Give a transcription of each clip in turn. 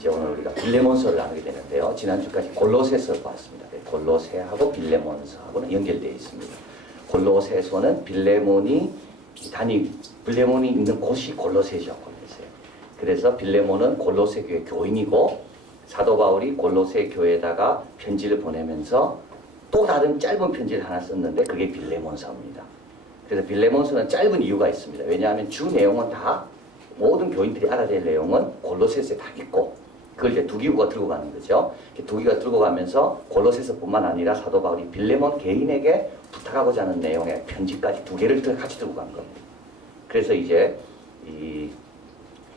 이제 오늘 우리가 빌레몬서를 나누게 되는데요. 지난주까지 골로새서를 봤습니다. 골로새하고 빌레몬서하고는 연결되어 있습니다. 골로새서는 빌레몬이 있는 곳이 골로새죠. 그래서 빌레몬은 골로새 교회 교인이고 사도 바울이 골로새 교회에다가 편지를 보내면서 또 다른 짧은 편지를 하나 썼는데 그게 빌레몬서입니다. 그래서 빌레몬서는 짧은 이유가 있습니다. 왜냐하면 주 내용은 다 모든 교인들이 알아야 될 내용은 골로새서에 다 있고 그걸 이제 두기구가 들고 가는 거죠. 두기구가 들고 가면서 골로새서뿐만 아니라 사도 바울이 빌레몬 개인에게 부탁하고자 하는 내용의 편지까지 두 개를 같이 들고 간 겁니다. 그래서 이제 이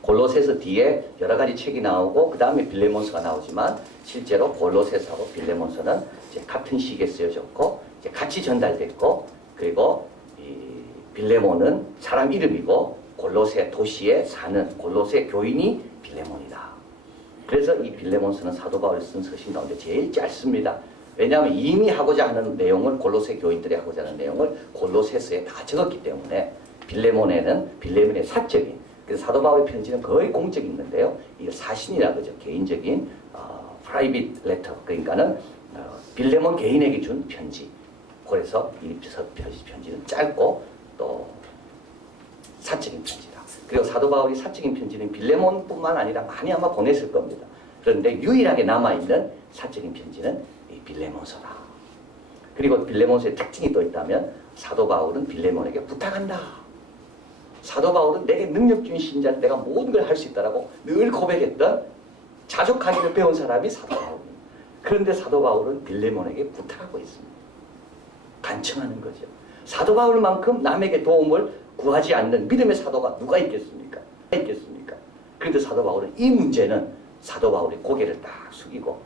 골로새서 뒤에 여러 가지 책이 나오고 그 다음에 빌레몬서가 나오지만 실제로 골로새서하고 빌레몬서는 이제 같은 시기에 쓰여졌고 이제 같이 전달됐고 그리고 이 빌레몬은 사람 이름이고 골로새 도시에 사는 골로새 교인이 빌레몬이다. 그래서 이 빌레몬서는 사도 바울이 쓴 서신 가운데 제일 짧습니다. 왜냐하면 이미 하고자 하는 내용을 골로새 교인들이 하고자 하는 내용을 골로새서에 다 적었기 때문에 빌레몬의 사적인 그래서 사도 바울의 편지는 거의 공적이 있는데요. 이게 사신이라 그러죠. 개인적인 private letter 그러니까는 빌레몬 개인에게 준 편지. 그래서 이 편지는 짧고 또 사적인 편지다. 그리고 사도 바울이 사적인 편지는 빌레몬뿐만 아니라 많이 아마 보냈을 겁니다. 그런데 유일하게 남아있는 사적인 편지는 이 빌레몬서다. 그리고 빌레몬서의 특징이 또 있다면 사도 바울은 빌레몬에게 부탁한다. 사도 바울은 내게 능력 준 신자는 내가 모든 걸 할 수 있다라고 늘 고백했던 자족하기를 배운 사람이 사도 바울입니다. 그런데 사도 바울은 빌레몬에게 부탁하고 있습니다. 간청하는 거죠. 사도 바울만큼 남에게 도움을 구하지 않는 믿음의 사도가 누가 있겠습니까? 그런데 사도 바울은 이 문제는 사도 바울이 고개를 딱 숙이고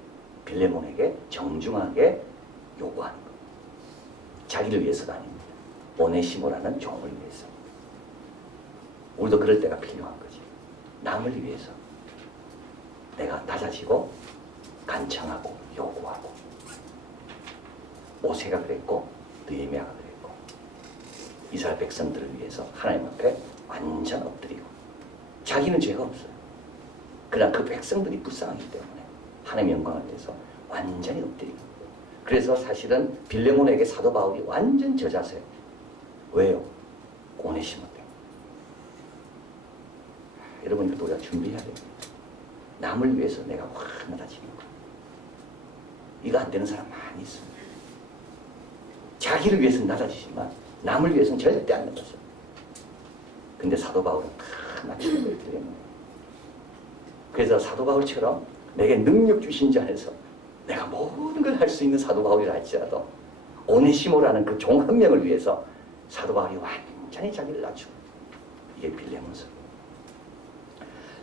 빌레몬에게 정중하게 요구하는 겁니다. 자기를 위해서가 아닙니다. 오네시모라는 종을 위해서. 우리도 그럴 때가 필요한 거지. 남을 위해서 내가 낮아지고 간청하고 요구하고 모세가 그랬고 느헤미야가 그랬고 이스라엘 백성들을 위해서 하나님 앞에 완전 엎드리고 자기는 죄가 없어요. 그러나 그 백성들이 불쌍하기 때문에 하나님의 영광을 위해서 완전히 엎드리고 그래서 사실은 빌레몬에게 사도 바울이 완전 저자세요. 왜요? 오네시모 때문에. 여러분 이것도 우리가 준비해야 됩니다. 남을 위해서 내가 확 낮아지는 거. 이거 안 되는 사람 많이 있습니다. 자기를 위해서는 낮아지지만 남을 위해서는 절대 안 낮아져요. 근데 사도 바울은 다 낮추는 거예요. 그래서 사도 바울처럼 내게 능력 주신 자 안에서 내가 모든 걸 할 수 있는 사도 바울이라 할지라도 오네시모라는 그 종 한 명을 위해서 사도 바울이 완전히 자기를 낮추고 이게 빌레몬서.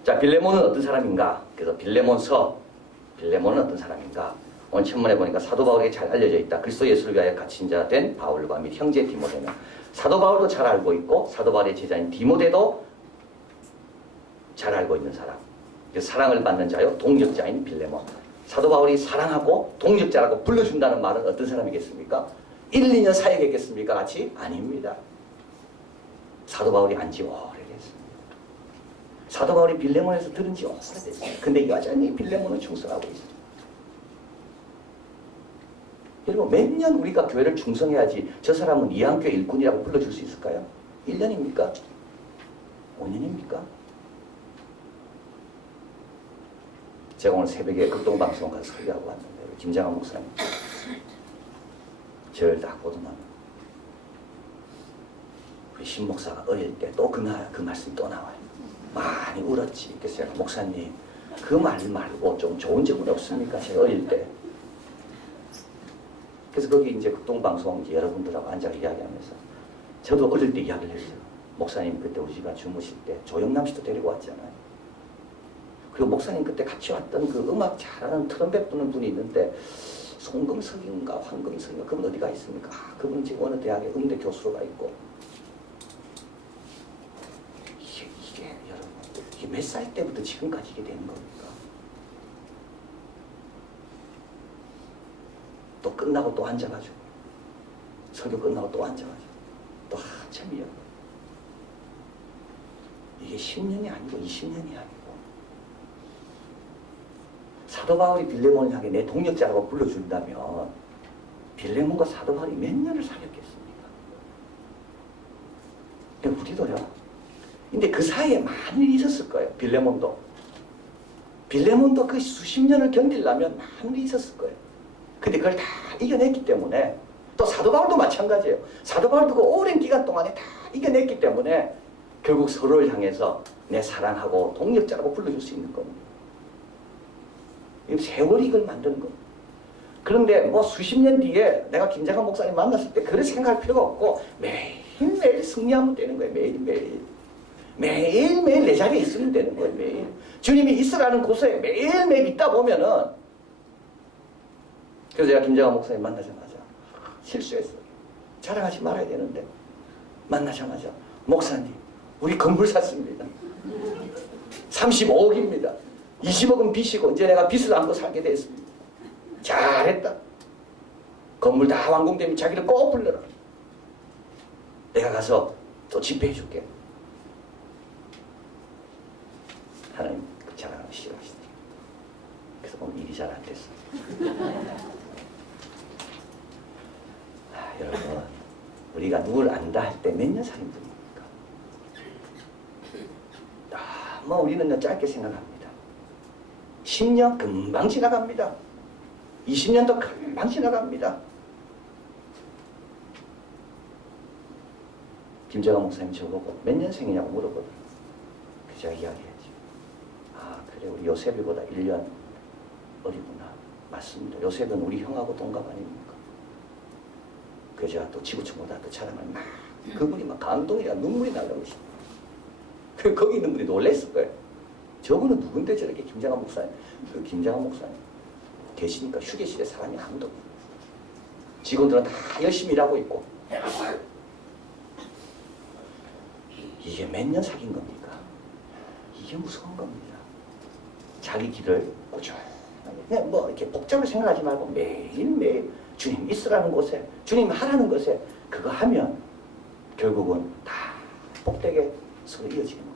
자, 빌레몬은 어떤 사람인가? 그래서 빌레몬은 어떤 사람인가? 오늘 천문에 보니까 사도 바울에게 잘 알려져 있다. 그리스도 예수를 위하여 갇힌 자 된 바울과 및 형제 디모데는 사도 바울도 잘 알고 있고 사도 바울의 제자인 디모데도 잘 알고 있는 사람. 사랑을 받는 자요 동력자인 빌레몬. 사도 바울이 사랑하고 동력자라고 불러준다는 말은 어떤 사람이겠습니까? 1, 2년 사역했겠습니까? 같이? 아닙니다. 사도 바울이 안지 오래됐습니다. 사도 바울이 빌레몬에서 들은 지 오래됐어요. 근데 여전히 빌레몬은 충성하고 있어요. 여러분 몇 년 우리가 교회를 충성해야지 저 사람은 이한교회 일꾼이라고 불러줄 수 있을까요? 1년입니까? 5년입니까? 제가 오늘 새벽에 극동방송 가서 설교하고 왔는데 김장한 목사님 저를 딱 보더만 우리 신 목사가 어릴 때 또 그 말씀이 또 나와요. 많이 울었지. 그래서 제가 목사님 그 말 말고 좀 좋은 점은 없습니까? 제가 어릴 때. 그래서 거기 이제 극동방송 이제 여러분들하고 앉아 이야기하면서 저도 어릴 때 이야기를 했어요. 목사님 그때 우리 집안 주무실 때 조영남 씨도 데리고 왔잖아요. 그리고 목사님 그때 같이 왔던 그 음악 잘하는 트럼펫 부는 분이 있는데 송금석인가 황금석인가 그분 어디가 있습니까? 아, 그분 지금 어느 대학에 음대 교수로 가 있고 이게 여러분 이게 몇 살 때부터 지금까지 이게 되는 겁니까? 또 끝나고 또 앉아가지고 설교 끝나고 또 앉아가지고 또 한참 이야기. 이게 10년이 아니고 20년이 아니고 사도 바울이 빌레몬을 향해 내 동역자라고 불러준다면 빌레몬과 사도 바울이 몇 년을 사귀었겠습니까? 근데 우리도요. 근데 그 사이에 많은 일이 있었을 거예요. 빌레몬도 그 수십 년을 견디려면 많은 일이 있었을 거예요. 근데 그걸 다 이겨냈기 때문에, 또 사도 바울도 마찬가지예요. 사도 바울도 그 오랜 기간 동안에 다 이겨냈기 때문에 결국 서로를 향해서 내 사랑하고 동역자라고 불러줄 수 있는 겁니다. 세월이 이걸 만드는 겁니다. 그런데 뭐 수십 년 뒤에 내가 김장한 목사님 만났을 때 그렇게 생각할 필요가 없고 매일매일 승리하면 되는 거예요. 매일매일 내 자리에 있으면 되는 거예요. 매일. 주님이 있으라는 곳에 매일매일 있다 보면은. 그래서 제가 김장한 목사님 만나자마자 실수했어요. 자랑하지 말아야 되는데 만나자마자 목사님 우리 건물 샀습니다. 35억입니다. 20억은 빚이고 이제 내가 빚을 안고 살게 됐습니다. 잘했다. 건물 다 완공되면 자기를 꼭 불러라. 내가 가서 또 집회해 줄게. 하나님 그 자랑을 싫어하시더라고요. 그래서 오늘 일이 잘 안 됐어요. 여러분 우리가 누굴 안다 할 때 몇 년 사귄 분입니까? 너무 우리는 짧게 생각합니다. 10년 금방 지나갑니다. 20년도 금방 지나갑니다. 김재관 목사님 저보고 몇 년생이냐고 물어보더라고요. 그래서 제가 이야기했죠. 아 그래 우리 요셉이보다 1년 어리구나. 맞습니다. 요셉은 우리 형하고 동갑 아닙니까? 그래서 제가 또 지구촌보다 자랑을 막 그분이 막 감동이라 눈물이 나려고 하시더라고요. 거기 있는 분이 놀랬을 거예요. 저분은 누군데 저렇게 김장한 목사님, 그 김장한 목사님 계시니까 휴게실에 사람이 아무도 없어요. 직원들은 다 열심히 일하고 있고. 이게 몇 년 사귄 겁니까? 이게 무서운 겁니다. 자기 길을 꾸준하게 그냥 뭐 이렇게 복잡하게 생각하지 말고 매일매일 주님 있으라는 곳에 주님 하라는 것에 그거 하면 결국은 다 복되게 서로 이어지는 겁니다.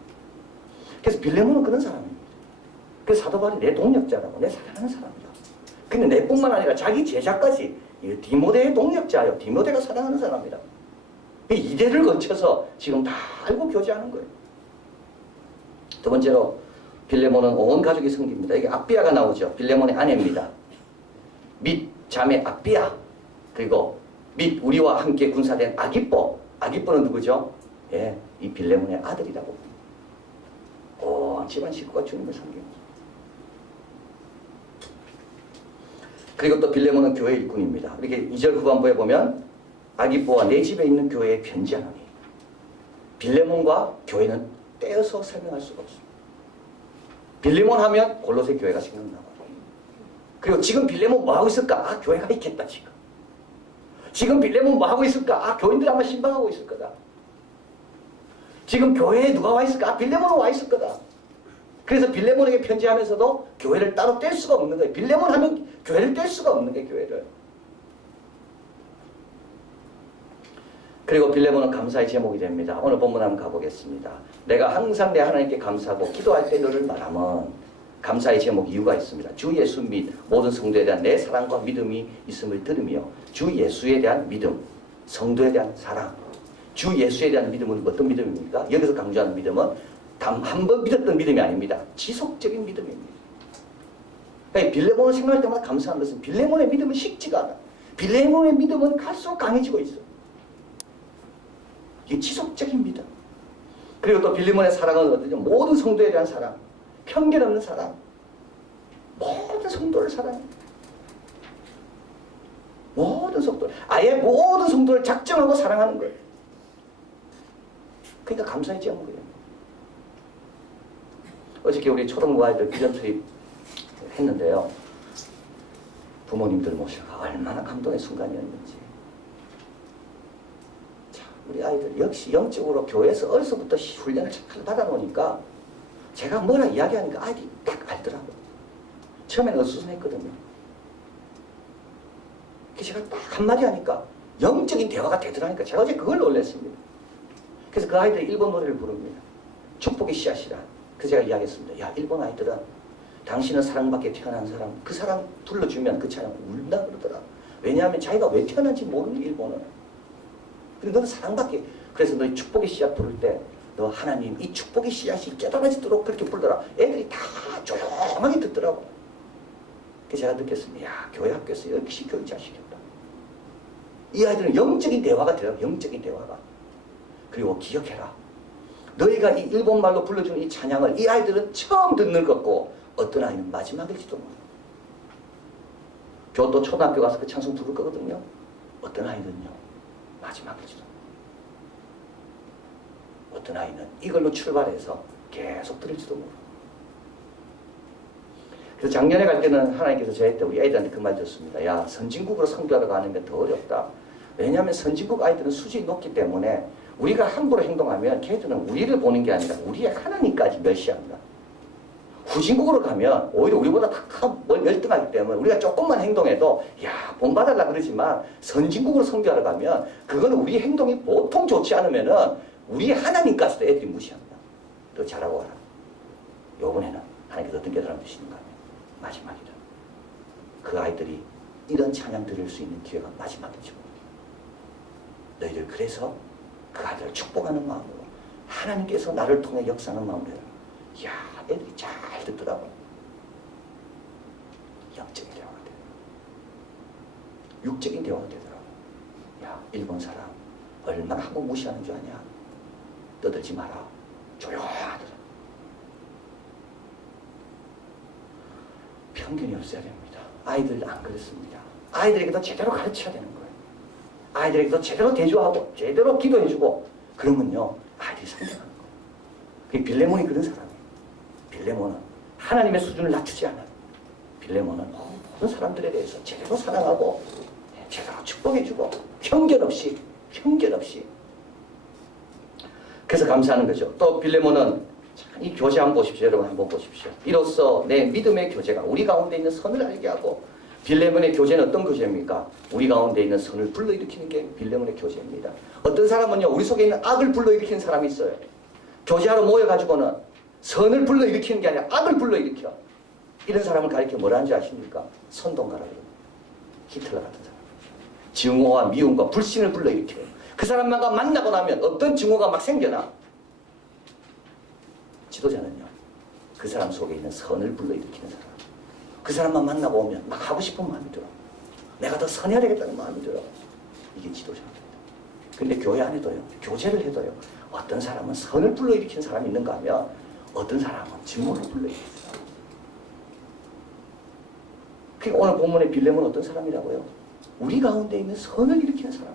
그래서 빌레몬은 그런 사람입니다. 그래서 사도 바울이 내 동역자라고 내 사랑하는 사람이다. 근데 내뿐만 아니라 자기 제자까지 디모데의 동역자요. 디모데가 사랑하는 사람이다. 이 이대를 거쳐서 지금 다 알고 교제하는 거예요. 두 번째로 빌레몬은 온 가족이 섬깁니다. 이게 아비아가 나오죠. 빌레몬의 아내입니다. 및 자매 아비아 그리고 및 우리와 함께 군사된 아기뽀. 아기뽀는 누구죠? 예, 이 빌레몬의 아들이라고 봅니다. 온 집안 식구가 주님을 섬깁니다. 그리고 또 빌레몬은 교회 일꾼입니다. 이렇게 2절 후반부에 보면 아기뽀와 내 집에 있는 교회에 편지하노니 빌레몬과 교회는 떼어서 설명할 수가 없습니다. 빌레몬 하면 골로새 교회가 생각나고 그리고 지금 빌레몬 뭐하고 있을까? 아 교회가 있겠다 지금. 지금 빌레몬 뭐하고 있을까? 아 교인들 아마 신방하고 있을 거다. 지금 교회에 누가 와 있을까? 아 빌레몬은 와 있을 거다. 그래서 빌레몬에게 편지하면서도 교회를 따로 뗄 수가 없는 거예요. 빌레몬 하면 교회를 뗄 수가 없는 거예요. 교회를. 그리고 빌레몬은 감사의 제목이 됩니다. 오늘 본문 한번 가보겠습니다. 내가 항상 내 하나님께 감사하고 기도할 때 너를 말하면 감사의 제목 이유가 있습니다. 주 예수 및 모든 성도에 대한 내 사랑과 믿음이 있음을 들으며 주 예수에 대한 믿음, 성도에 대한 사랑. 주 예수에 대한 믿음은 어떤 믿음입니까? 여기서 강조하는 믿음은 단 한 번 믿었던 믿음이 아닙니다. 지속적인 믿음입니다. 그러니까 빌레몬을 생각할 때마다 감사한 것은 빌레몬의 믿음은 식지가 않아. 빌레몬의 믿음은 갈수록 강해지고 있어. 이게 지속적인 믿음. 그리고 또 빌레몬의 사랑은 어떠냐? 모든 성도에 대한 사랑, 편견 없는 사랑, 모든 성도를 사랑해. 모든 성도, 아예 모든 성도를 작정하고 사랑하는 거예요. 그러니까 감사의 제목이에요. 어저께 우리 초등부 아이들 비전 투입 했는데요. 부모님들 모셔가 얼마나 감동의 순간이었는지. 자, 우리 아이들 역시 영적으로 교회에서 어려서부터 훈련을 잘 받아놓으니까 제가 뭐라 이야기하니까 아이들이 딱 알더라고요. 처음에는 어수선했거든요. 제가 딱 한마디 하니까 영적인 대화가 되더라니까 제가 어제 그걸 놀랐습니다. 그래서 그 아이들이 일본 노래를 부릅니다. 축복의 씨앗이라. 그래서 제가 이야기했습니다. 야, 일본 아이들은 당신은 사랑받게 태어난 사람, 그 사람 불러주면 그 찬양 울다 그러더라. 왜냐하면 자기가 왜 태어난지 모르는 일본은. 근데 너는 사랑받게, 그래서 너희 축복의 씨앗 부를 때 너 하나님 이 축복의 씨앗이 깨달아지도록 그렇게 부르더라. 애들이 다 조용하게 듣더라고. 그래서 제가 느꼈습니다. 야, 교회 학교에서 역시 교육 잘 시켰다. 이 아이들은 영적인 대화가 돼요. 영적인 대화가. 그리고 기억해라. 너희가 이 일본말로 불러주는 이 찬양을 이 아이들은 처음 듣는 것고 어떤 아이는 마지막일지도 몰라. 교도 초등학교 가서 그 찬송 부를 거거든요. 어떤 아이는요. 마지막일지도 몰라. 어떤 아이는 이걸로 출발해서 계속 들을지도 몰라. 그래서 작년에 갈 때는 하나님께서 저희한테 우리 아이들한테 그 말 줬습니다. 야, 선진국으로 선교하러 가는 게 더 어렵다. 왜냐하면 선진국 아이들은 수준이 높기 때문에 우리가 함부로 행동하면 걔들은 우리를 보는 게 아니라 우리의 하나님까지 멸시한다. 후진국으로 가면 오히려 우리보다 다 열등하기 때문에 우리가 조금만 행동해도 야, 본받아라 그러지만 선진국으로 선교하러 가면 그거는 우리 행동이 보통 좋지 않으면은 우리 하나님까지도 애들이 무시합니다. 너 잘하고 와라. 요번에는 하나님께서 어떤 깨달음 주시는가 하면 마지막이다. 그 아이들이 이런 찬양 들을 수 있는 기회가 마지막이죠. 너희들 그래서 그 아이들을 축복하는 마음으로 하나님께서 나를 통해 역사하는 마음으로 이야, 애들이 잘 듣더라고. 영적인 대화가 되더라고. 육적인 대화가 되더라고. 야, 일본 사람 얼마나 한국 무시하는 줄 아냐. 떠들지 마라. 조용하더라. 편견이 없어야 됩니다. 아이들 안 그렇습니다. 아이들에게도 제대로 가르쳐야 되는 거예요. 아이들에게도 제대로 대조하고 제대로 기도해주고 그러면요 아이들이 성장하는 거예요. 그 빌레몬이 그런 사람이에요. 빌레몬은 하나님의 수준을 낮추지 않아요. 빌레몬은 모든 사람들에 대해서 제대로 사랑하고 제대로 축복해주고 편견 없이 그래서 감사하는 거죠. 또 빌레몬은 이 교제 한번 보십시오. 여러분 한번 보십시오. 이로써 내 믿음의 교제가 우리 가운데 있는 선을 알게 하고 빌레몬의 교제는 어떤 교제입니까? 우리 가운데 있는 선을 불러일으키는 게 빌레몬의 교제입니다. 어떤 사람은요 우리 속에 있는 악을 불러일으키는 사람이 있어요. 교제하러 모여가지고는 선을 불러일으키는 게 아니라 악을 불러일으켜. 이런 사람을 가리켜 뭐라는 줄 아십니까? 선동가라 그럽니다. 히틀러 같은 사람. 증오와 미움과 불신을 불러일으켜요. 그 사람과 만나고 나면 어떤 증오가 막 생겨나. 지도자는요 그 사람 속에 있는 선을 불러일으키는 사람. 그 사람만 만나고 오면 막 하고 싶은 마음이 들어. 내가 더 선해야 되겠다는 마음이 들어. 이게 지도자입니다. 근데 교회 안에도요 교제를 해도요 어떤 사람은 선을 불러일으키는 사람이 있는가 하면 어떤 사람은 증오를 불러일으키는 사람. 그러니까 오늘 본문의 빌레몬은 어떤 사람이라고요? 우리 가운데 있는 선을 일으키는 사람.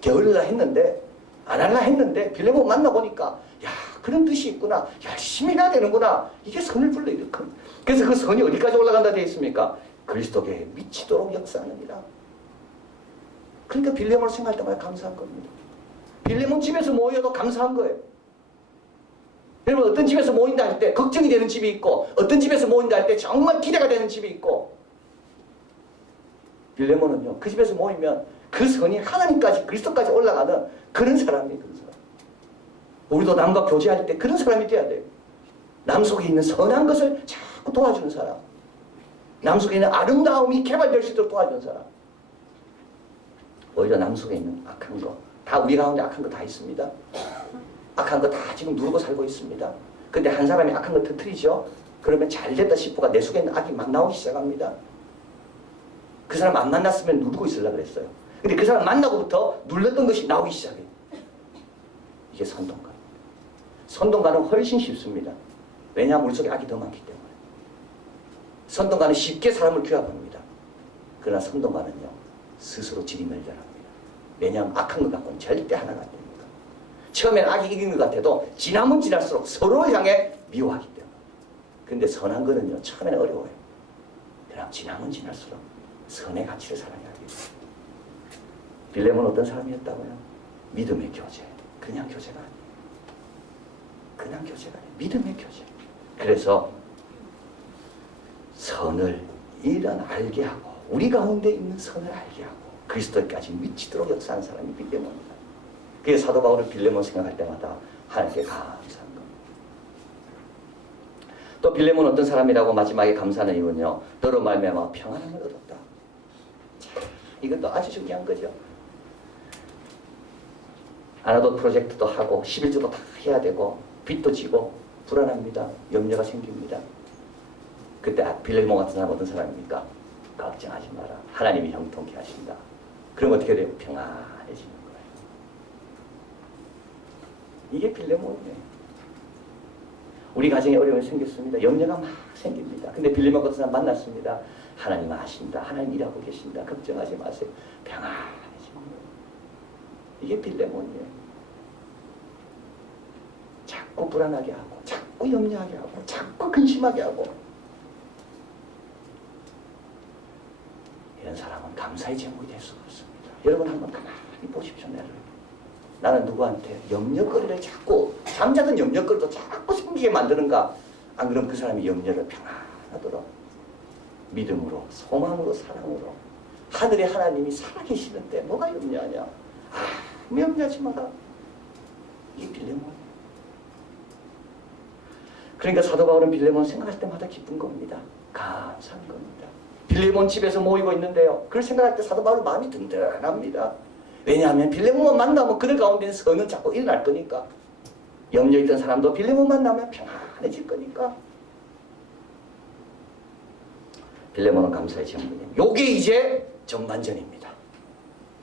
게을리라 했는데 안 할라 했는데 빌레몬 만나보니까 야, 그런 뜻이 있구나. 열심히 해야 되는구나. 이게 선을 불러일으켜. 그래서 그 선이 어디까지 올라간다 되어 있습니까? 그리스도께 미치도록 역사하느니라. 그러니까 빌레몬을 생각할 때마다 감사한 겁니다. 빌레몬 집에서 모여도 감사한 거예요. 여러분 어떤 집에서 모인다 할 때 걱정이 되는 집이 있고 어떤 집에서 모인다 할 때 정말 기대가 되는 집이 있고 빌레몬은요 그 집에서 모이면 그 선이 하나님까지 그리스도까지 올라가는 그런 사람이에요. 그런 사람. 우리도 남과 교제할 때 그런 사람이 돼야 돼요. 남 속에 있는 선한 것을 자꾸 도와주는 사람. 남 속에 있는 아름다움이 개발될 수 있도록 도와주는 사람. 오히려 남 속에 있는 악한 거, 다 우리 가운데 악한 거 다 있습니다. 악한 거 다 지금 누르고 살고 있습니다. 근데 한 사람이 악한 거 터뜨리죠. 그러면 잘 됐다 싶어가 내 속에 있는 악이 막 나오기 시작합니다. 그 사람 안 만났으면 누르고 있으려고 그랬어요. 근데 그 사람 만나고부터 눌렀던 것이 나오기 시작해요. 이게 선동가. 선동가는 훨씬 쉽습니다. 왜냐하면 우리 속에 악이 더 많기 때문에. 선동가는 쉽게 사람을 규합합니다. 그러나 선동가는요 스스로 지리멸렬합니다. 왜냐하면 악한 것 갖고는 절대 하나가 안 됩니다. 처음엔 악이 이긴 것 같아도 지나면 지날수록 서로를 향해 미워하기 때문에. 근데 선한 거는요 처음에는 어려워요. 그러나 지나면 지날수록 선의 가치를 사랑해야 합니다. 빌레몬은 어떤 사람이었다고요? 믿음의 교제. 그냥 교제가 아니에요. 그냥 교제가 아니에요. 믿음의 교제. 그래서 선을 일은 알게 하고 우리 가운데 있는 선을 알게 하고 그리스도까지 미치도록 역사하는 사람이 빌레몬입니다. 그래서 사도 바울은 빌레몬 생각할 때마다 하나님께 감사한 겁니다. 또 빌레몬은 어떤 사람이라고 마지막에 감사하는 이유는요. 너로 말미암아 평안함을 얻었다. 자, 이것도 아주 중요한 거죠. 아나돗 프로젝트도 하고 11조도 다 해야 되고 빚도 지고 불안합니다. 염려가 생깁니다. 그때 빌레몬 같은 사람 어떤 사람입니까? 걱정하지 마라. 하나님이 형통케 하신다. 그럼 어떻게 돼요? 평안해지는 거예요. 이게 빌레몬이에요. 우리 가정에 어려움이 생겼습니다. 염려가 막 생깁니다. 근데 빌레몬 같은 사람 만났습니다. 하나님 아신다. 하나님 일하고 계신다. 걱정하지 마세요. 평안해지는 거예요. 이게 빌레몬이에요. 자꾸 불안하게 하고 자꾸 염려하게 하고 자꾸 근심하게 하고 이런 사람은 감사의 제목이 될 수가 없습니다. 여러분 한번 가만히 보십시오. 나는 누구한테 염려거리를 자꾸 잠자던 염려거리도 자꾸 생기게 만드는가? 안 그러면 그 사람이 염려를 평안하도록 믿음으로 소망으로 사랑으로 하늘의 하나님이 살아계시는데 뭐가 염려하냐? 염려하지 마라. 이게 빌레몬. 그러니까 사도 바울은 빌레몬 생각할 때마다 기쁜 겁니다. 감사한 겁니다. 빌레몬 집에서 모이고 있는데요. 그걸 생각할 때 사도 바울은 마음이 든든합니다. 왜냐하면 빌레몬만 만나면 그들 가운데 선은 자꾸 일어날 거니까. 염려있던 사람도 빌레몬 만나면 평안해질 거니까. 빌레몬은 감사의 제목이에요. 요게 이제 전반전입니다.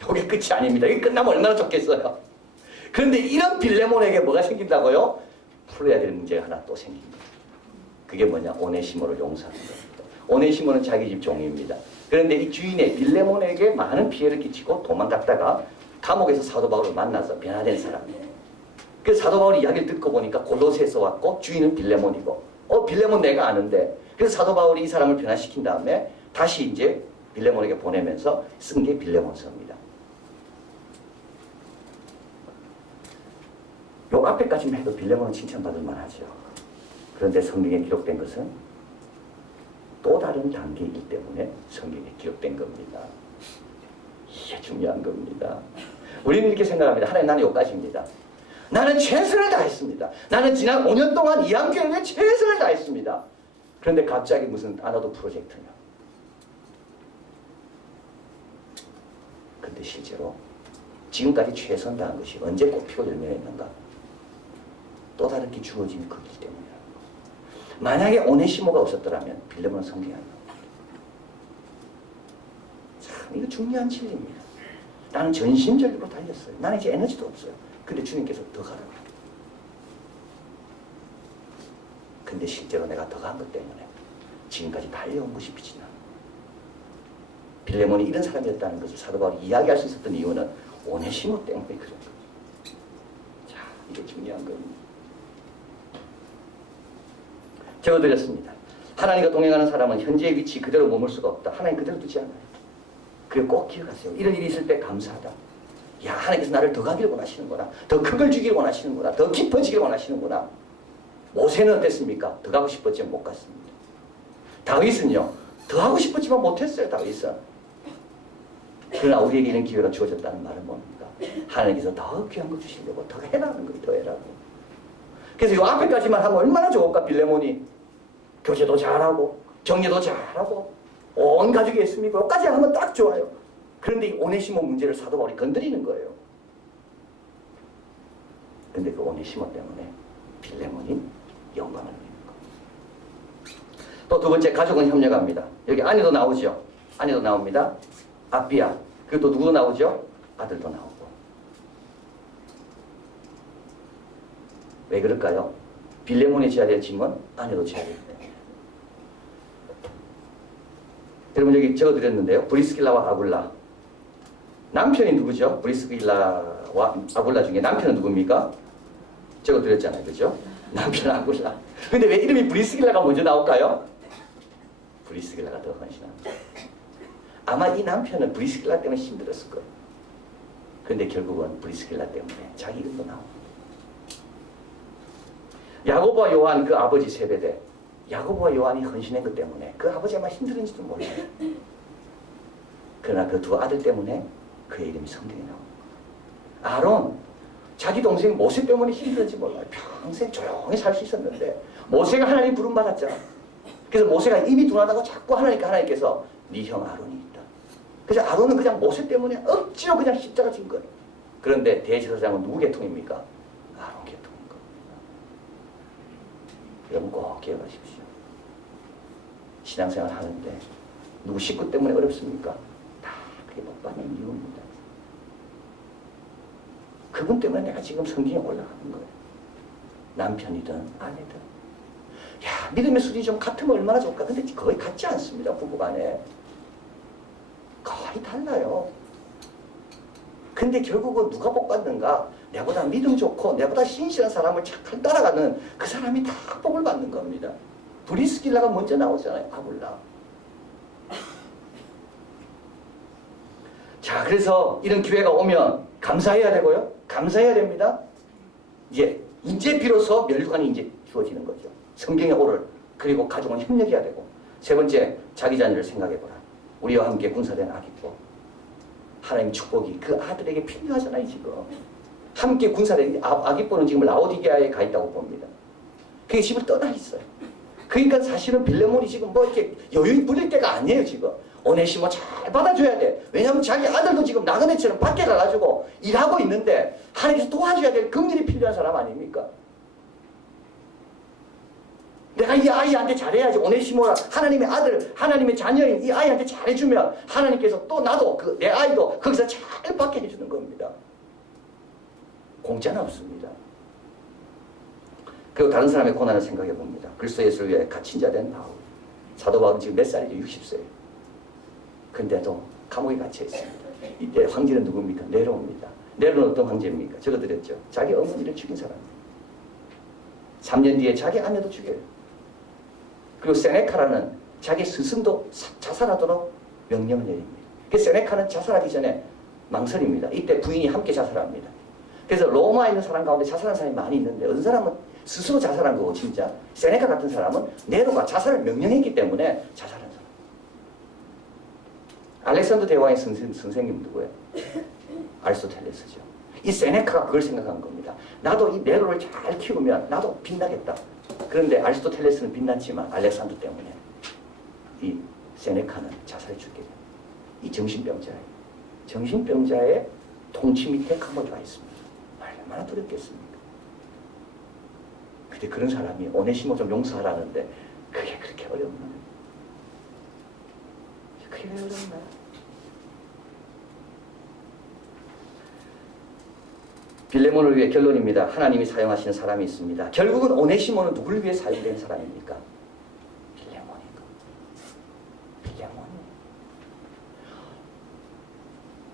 요게 끝이 아닙니다. 이게 끝나면 얼마나 좋겠어요. 그런데 이런 빌레몬에게 뭐가 생긴다고요? 풀어야 될 문제가 하나 또 생깁니다. 그게 뭐냐? 오네시모를 용서하는 겁니다. 오네시모는 자기 집 종입니다. 그런데 이 주인의 빌레몬에게 많은 피해를 끼치고 도망갔다가 감옥에서 사도 바울을 만나서 변화된 사람이에요. 그래서 사도 바울이 이야기를 듣고 보니까 골로새에서 왔고 주인은 빌레몬이고 빌레몬 내가 아는데 그래서 사도 바울이 이 사람을 변화시킨 다음에 다시 이제 빌레몬에게 보내면서 쓴 게 빌레몬서입니다. 요 앞에까지만 해도 빌레몬은 칭찬받을 만하죠. 그런데 성경에 기록된 것은 또 다른 단계이기 때문에 성경에 기록된 겁니다. 이게 중요한 겁니다. 우리는 이렇게 생각합니다. 하나님 나는 여기까지입니다. 나는 최선을 다했습니다. 나는 지난 5년 동안 이 한교회에 위해 최선을 다했습니다. 그런데 갑자기 무슨 아나돗 프로젝트냐. 근데 실제로 지금까지 최선 다한 것이 언제 꽃피고 열매했는가? 또 다른 게 주어진 거기 때문이라는 거. 만약에 오네시모가 없었더라면 빌레몬은 성경이 안 나옵니다. 참 이거 중요한 진리입니다. 나는 전심전력으로 달렸어요. 나는 이제 에너지도 없어요. 근데 주님께서 더 가라고. 근데 실제로 내가 더 간 것 때문에 지금까지 달려온 것이 빛이 나. 빌레몬이 이런 사람이었다는 것을 사도 바울이 이야기할 수 있었던 이유는 오네시모 때문에 그런 거예요. 자, 이게 중요한 겁니다. 적어드렸습니다. 하나님과 동행하는 사람은 현재의 위치 그대로 머물 수가 없다. 하나님 그대로 두지 않아요. 그걸 꼭 기억하세요. 이런 일이 있을 때 감사하다. 야, 하나님께서 나를 더 가기를 원하시는구나. 더 큰 걸 주기를 원하시는구나. 더 깊어지기를 원하시는구나. 모세는 어땠습니까? 더 가고 싶었지만 못 갔습니다. 다윗은요. 더 하고 싶었지만 못했어요. 다윗은. 그러나 우리에게 이런 기회가 주어졌다는 말은 뭡니까? 하나님께서 더 귀한 거 주시려고 더 해라는 거예요. 더 해라고. 그래서 이 앞에까지만 하면 얼마나 좋을까? 빌레몬이 교제도 잘하고 정리도 잘하고 온 가족이 있습니까? 여기까지 하면 딱 좋아요. 그런데 이 오네시모 문제를 사도 바울이 건드리는 거예요. 근데 그 오네시모 때문에 빌레몬이 영광을 누리는 거예요. 또 두 번째, 가족은 협력합니다. 여기 아내도 나오죠. 아내도 나옵니다. 아비야. 그리고 또 누구도 나오죠? 아들도 나오고. 왜 그럴까요? 빌레몬이 져야 될 짐은 아내도 져야 되기 때문에. 여러분 여기 적어드렸는데요. 브리스길라와 아굴라. 남편이 누구죠? 브리스길라와 아굴라 중에 남편은 누굽니까? 적어드렸잖아요. 그죠? 남편 아굴라. 근데 왜 이름이 브리스길라가 먼저 나올까요? 브리스길라가 더 헌신합니다. 아마 이 남편은 브리스길라 때문에 힘들었을 거예요. 근데 결국은 브리스길라 때문에 자기 이름도 나옵니다. 야고보와 요한 그 아버지 세베대. 야고보와 요한이 헌신한 것 때문에 그 아버지가 아마 힘들었는지도 몰라요. 그러나 그 두 아들 때문에 그의 이름이 성경에 나옵니다. 아론. 자기 동생 모세 때문에 힘들었지 몰라요. 평생 조용히 살 수 있었는데 모세가 하나님 부름 받았잖아. 그래서 모세가 입이 둔하다고 자꾸 하나님께서 네 형 아론이 있다. 그래서 아론은 그냥 모세 때문에 억지로 그냥 십자가 진 거예요. 그런데 대제사장은 누구 계통입니까? 아론 계통인 겁니다. 여러분 꼭 기억하십시오. 신앙생활 하는데 누구 식구 때문에 어렵습니까? 다 그게 못 받는 이유입니다. 그분 때문에 내가 지금 성경에 올라가는 거예요. 남편이든 아내든. 야, 믿음의 수준이 좀 같으면 얼마나 좋을까? 근데 거의 같지 않습니다. 부부간에. 거의 달라요. 근데 결국은 누가 복 받는가? 내보다 믿음 좋고 내보다 신실한 사람을 착 따라가는 그 사람이 다 복을 받는 겁니다. 브리스길라가 먼저 나오잖아요. 아굴라. 자, 그래서 이런 기회가 오면 감사해야 되고요. 감사해야 됩니다. 이제 비로소 멸관이 이제 주어지는 거죠. 성경의 오를, 그리고 가족은 협력해야 되고. 세 번째, 자기 자녀를 생각해보라. 우리와 함께 군사된 아기뽀. 하나님의 축복이 그 아들에게 필요하잖아요, 지금. 함께 군사된 아기뽀는 지금 라오디게아에 가 있다고 봅니다. 그게 집을 떠나 있어요. 그러니까 사실은 빌레몬이 지금 뭐 이렇게 여유 부릴 때가 아니에요, 지금. 오네시모 잘 받아줘야 돼. 왜냐하면 자기 아들도 지금 나그네처럼 밖에 가가지고 일하고 있는데 하나님께서 도와줘야 될 긍휼이 필요한 사람 아닙니까? 내가 이 아이한테 잘해야지. 오네시모라 하나님의 아들, 하나님의 자녀인 이 아이한테 잘해주면 하나님께서 또 나도 내 아이도 거기서 잘 받게 해주는 겁니다. 공짜는 없습니다. 그리고 다른 사람의 고난을 생각해 봅니다. 그리스도 예수를 위해 갇힌 자 된 바울. 사도 바울은 지금 몇 살이죠? 60세예요. 근데도 감옥에 갇혀 있습니다. 이때 황제는 누굽니까? 네로입니다. 네로는 어떤 황제입니까? 적어드렸죠. 자기 어머니를 죽인 사람입니다. 3년 뒤에 자기 아내도 죽여요. 그리고 세네카라는 자기 스승도 자살하도록 명령을 내립니다. 그래서 세네카는 자살하기 전에 망설입니다. 이때 부인이 함께 자살합니다. 그래서 로마에 있는 사람 가운데 자살한 사람이 많이 있는데 어떤 사람은 스스로 자살한 거고 진짜 세네카 같은 사람은 네로가 자살을 명령했기 때문에 자살한 사람. 알렉산더 대왕의 선생님 누구예요? 아리스토텔레스죠. 이 세네카가 그걸 생각한 겁니다. 나도 이 네로를 잘 키우면 나도 빛나겠다. 그런데 아리스토텔레스는 빛났지만 알렉산더 때문에 이 세네카는 자살에 죽게 됩니다. 이 정신병자예요. 정신병자의 통치 밑에 감옥에 와 있습니다. 얼마나 두렵겠습니까? 근데 그런 사람이 오네시모 좀 용서하라는데 그게 그렇게 어렵나요? 그게 왜 어렵나요? 빌레몬을 위해 결론입니다. 하나님이 사용하시는 사람이 있습니다. 결국은 오네시모는 누구를 위해 사용된 사람입니까? 빌레몬이고. 빌레몬이.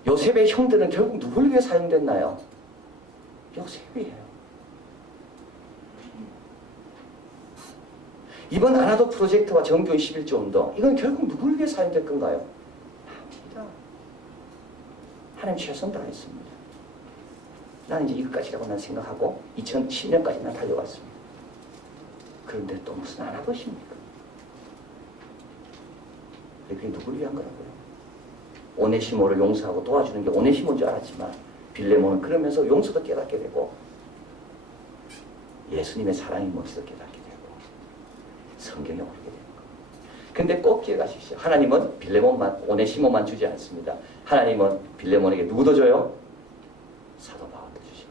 요셉의 형들은 결국 누구를 위해 사용됐나요? 요셉이에요. 이번 아나도 프로젝트와 정교의 11조 운동, 이건 결국 누구를 위해 사용될 건가요? 하나님 최선 다했습니다. 나는 이제 이것까지라고 난 생각하고 2010년까지 난 달려왔습니다. 그런데 또 무슨 아나도십니까? 그게 누구를 위한 거라고요? 오네시모를 용서하고 도와주는 게 오네시모인 줄 알았지만 빌레몬은 그러면서 용서도 깨닫게 되고 예수님의 사랑이 뭔지도 깨닫게 되고 성경에 오르게 되는 거예요. 근데 꼭 기억하십시오. 하나님은 빌레몬만, 오네시모만 주지 않습니다. 하나님은 빌레몬에게 누구도 줘요? 사도 바울도 주시고.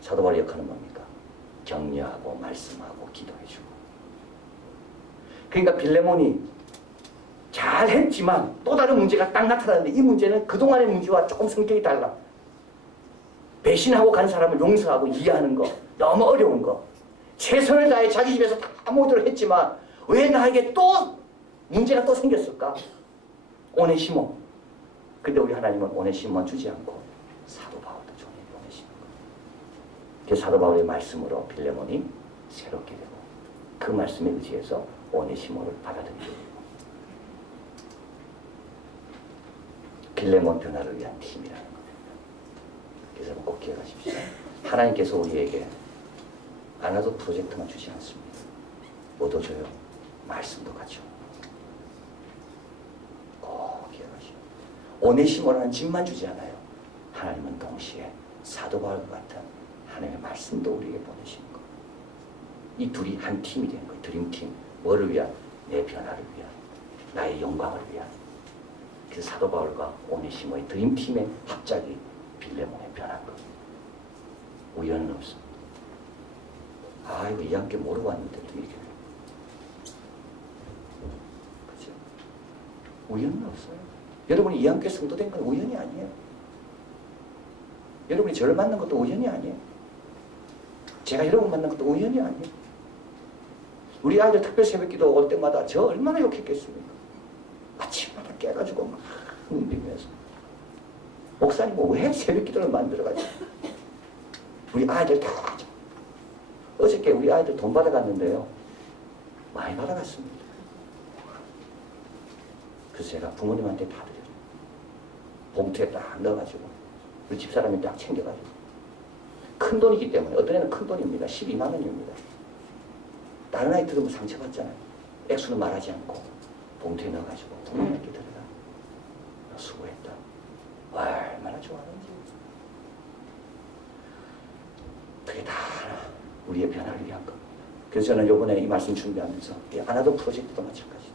사도 바울의 역할은 뭡니까? 격려하고 말씀하고 기도해주고. 그러니까 빌레몬이 잘했지만 또 다른 문제가 딱 나타나는데 이 문제는 그동안의 문제와 조금 성격이 달라. 배신하고 간 사람을 용서하고 이해하는 거 너무 어려운 거. 최선을 다해 자기 집에서 다 모두를 했지만 왜 나에게 또 문제가 또 생겼을까? 오네시모. 근데 우리 하나님은 오네시모만 주지 않고 사도 바울도 종이 보내시는 거예요. 그 사도 바울의 말씀으로 빌레몬이 새롭게 되고 그 말씀에 의지해서 오네시모를 받아들이게 되고 빌레몬 변화를 위한 팀이라는 겁니다. 그래서 꼭 기억하십시오. 하나님께서 우리에게 아나도 프로젝트만 주지 않습니다. 뭐도 줘요? 말씀도 같이 꼭 기억하시오. 오네시모라는 짐만 주지 않아요. 하나님은 동시에 사도 바울과 같은 하나님의 말씀도 우리에게 보내신 거. 이 둘이 한 팀이 되는 거예요. 드림팀. 뭐를 위한? 내 변화를 위한, 나의 영광을 위한. 그래서 사도 바울과 오네시모의 드림팀의 합작이 빌레몬의 변화인 겁니다. 우연은 없습니다. 아이고 이 함께 모르고 왔는데도 이렇게. 그죠? 우연은 없어요. 여러분이 이 함께 성도된 건 우연이 아니에요. 여러분이 저를 만난 것도 우연이 아니에요. 제가 여러분 만난 것도 우연이 아니에요. 우리 아이들 특별 새벽기도 올 때마다 저 얼마나 욕했겠습니까? 아침마다 깨가지고 막 흔들면서 목사님 왜 새벽기도를 만들어가지고 우리 아이들 다 하죠. 어저께 우리 아이들 돈 받아갔는데요. 많이 받아갔습니다. 그래서 제가 부모님한테 다 드려요. 봉투에 딱 넣어가지고 우리 집사람이 딱 챙겨가지고 큰 돈이기 때문에 어떤 애는 큰 돈입니다. 12만 원입니다. 다른 아이 들으면 상처받잖아요. 액수는 말하지 않고 봉투에 넣어가지고 부모님께 드려라. 수고했다. 얼마나 좋아하는지. 그게 다 우리의 변화를 위한 겁니다. 그래서 저는 이번에 이 말씀 준비하면서 이 아나도 프로젝트도 마찬가지다.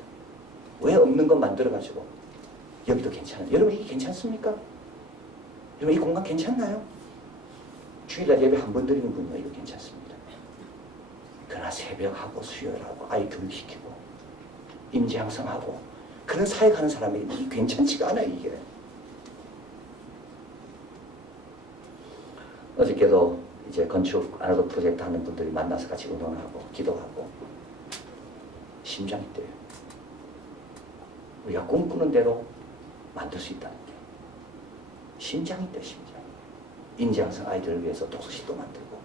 왜 없는 것 만들어가지고 여기도 괜찮아요. 여러분 이게 괜찮습니까? 여러분 이 공간 괜찮나요? 주일날 예배 한 번 드리는 분이요. 이거 괜찮습니다. 그러나 새벽하고 수요일하고 아이 교육시키고 임재 양성하고 그런 사역하는 사람이 이게 괜찮지가 않아요. 이게. 어저께도 이제 건축 아나도 프로젝트 하는 분들이 만나서 같이 의논하고 기도하고 심장이 뛰어요. 우리가 꿈꾸는 대로 만들 수 있다는 게 심장이 뛰어요. 심장이. 인재양성 아이들을 위해서 독서실도 만들고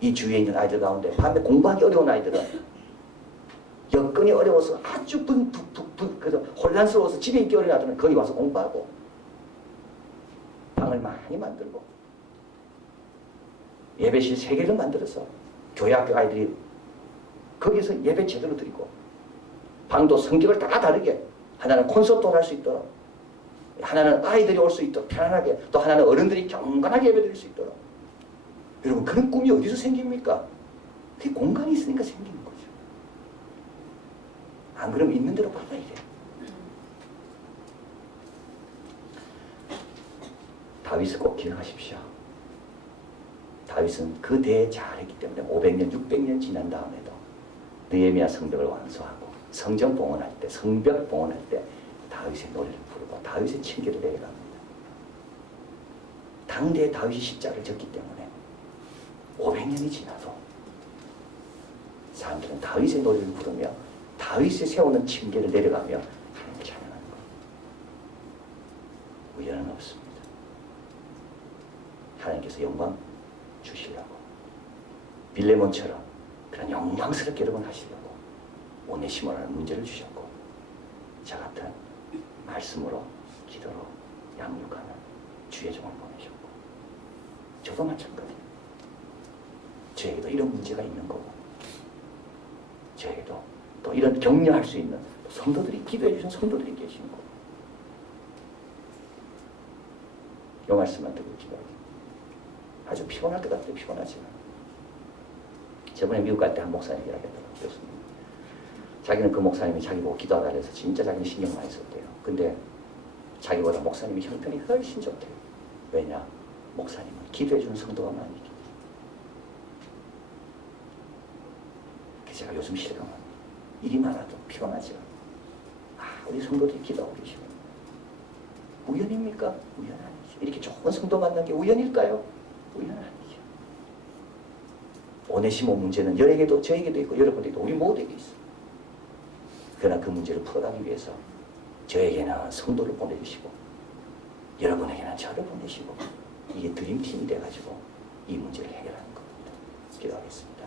이 주위에 있는 아이들 가운데 밤에 공부하기 어려운 아이들은 여건이 어려워서 아주 그래서 혼란스러워서 집에 있기 어려운 아이들은 거기 와서 공부하고 방을 많이 만들고 예배실 3개를 만들어서 교회학교 아이들이 거기서 예배 제대로 드리고 방도 성격을 다 다르게 하나는 콘서트를 할 수 있도록 하나는 아이들이 올 수 있도록 편안하게 또 하나는 어른들이 경건하게 예배 드릴 수 있도록 여러분 그런 꿈이 어디서 생깁니까? 그게 공간이 있으니까 생기는 거죠. 안 그러면 있는 대로 받아야 돼. 다윗을 꼭 기억하십시오. 다윗은 그 대에 잘했기 때문에 500년, 600년 지난 다음에도 느헤미야 성벽을 완수하고 성전 봉헌할 때, 성벽 봉헌할 때 다윗의 노래를 부르고 다윗의 칭계를 내려갑니다. 당대에 다윗이 십자가를 졌기 때문에 500년이 지나도 사람들은 다윗의 노래를 부르며 다윗이 세우는 칭계를 내려가며 하나님을 찬양하는 것. 우연은 없습니다. 하나님께서 영광 주시려고 빌레몬처럼 그런 영광스럽게 여러분 하시려고 오네시모라는 문제를 주셨고 저 같은 말씀으로 기도로 양육하는 주의 종을 보내셨고 저도 마찬가지예요. 저에게도 이런 문제가 있는 거고 저에게도 또 이런 격려할 수 있는 성도들이 기도해 주신 성도들이 계신 거고 이 말씀만 듣고 기도하겠습니다. 아주 피곤할 것 같아요. 피곤하지만 저번에 미국 갈 때 한 목사님 이야기하더라고요. 교수님. 자기는 그 목사님이 자기 보고 기도하다 그래서 진짜 자기는 신경 많이 썼대요. 근데 자기보다 목사님이 형편이 훨씬 좋대요. 왜냐? 목사님은 기도해주는 성도가 많이 있기 때문에. 그래서 제가 요즘 실감합니다. 일이 많아도 피곤하죠. 우리 성도들이 기도하고 계시면 우연입니까? 우연 아니죠. 이렇게 좋은 성도 만난 게 우연일까요? 우연 아니죠. 오네시모 문제는 여에게도 저에게도 있고 여러분에게도 우리 모두에게 있어요. 그러나 그 문제를 풀어가기 위해서 저에게는 성도를 보내주시고 여러분에게는 저를 보내시고 이게 드림팀이 돼가지고 이 문제를 해결하는 겁니다. 기도하겠습니다.